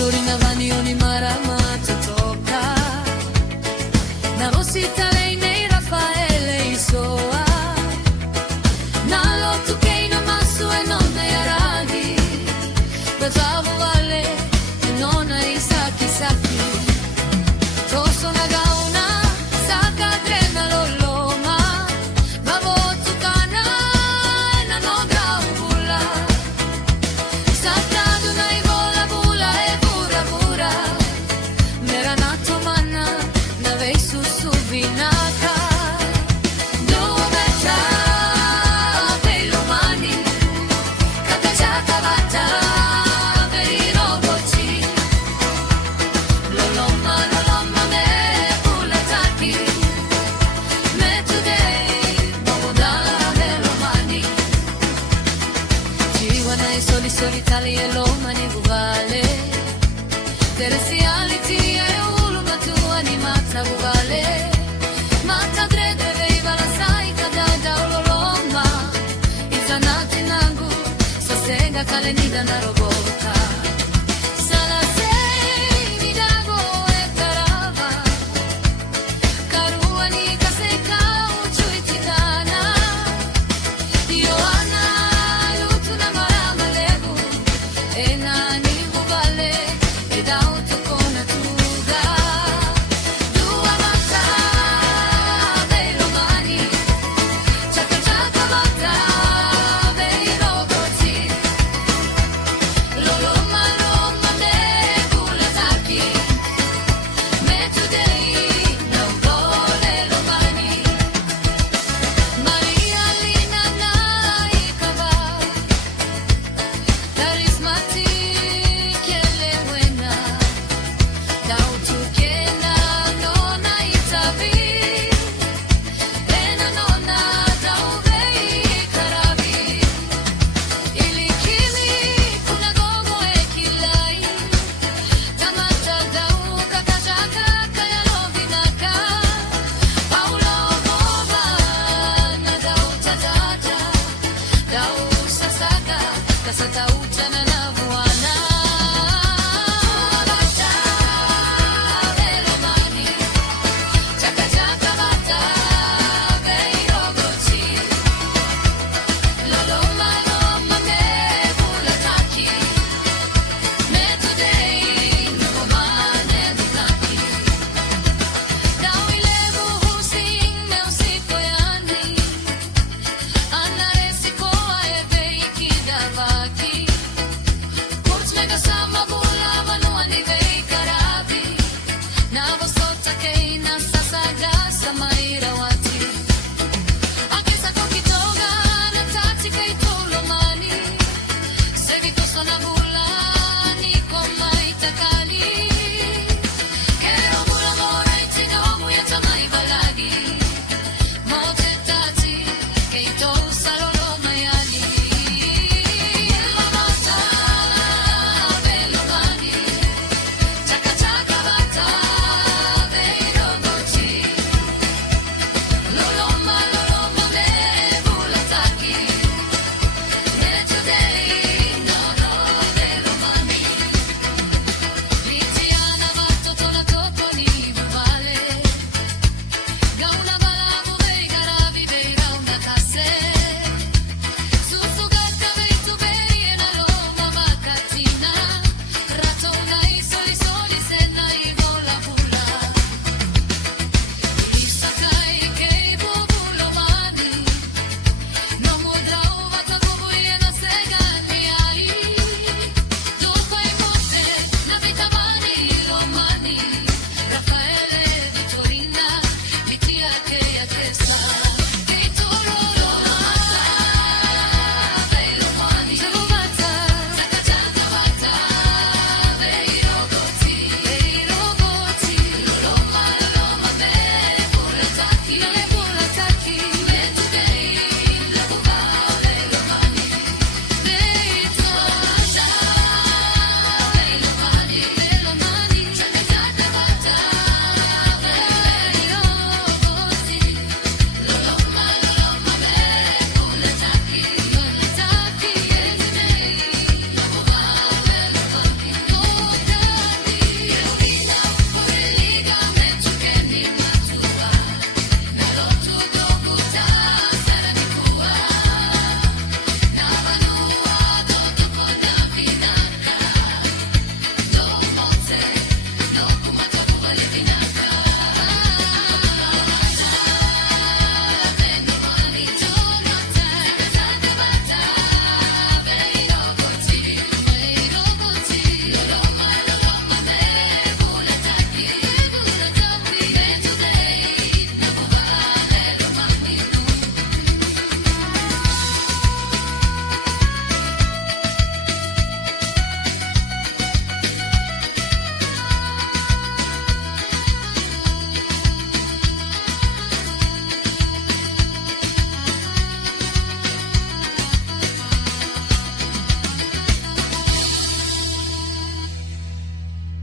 Torina vani oni marama totoka na Rosita Lei Raffaele Isoa na lotu keina masu e nonna yaragi Bezavo vale e nonna isaki saki Toso na gauna saka trena loloma Bavo tukana na no graula Satradu na ivola bula e pura pura Mera nato manna na vei su vinaka Dove c'ha bello mani Kata chaka vata veri roboci Loloma me pula taki Me today boda bello mani Jiwana e soli tali e lomani vuvale Teresiality e uluma tu animata vuvale Mata drede veiva la sai kada da uloloma Izanati nangu Sosega kalenida na roba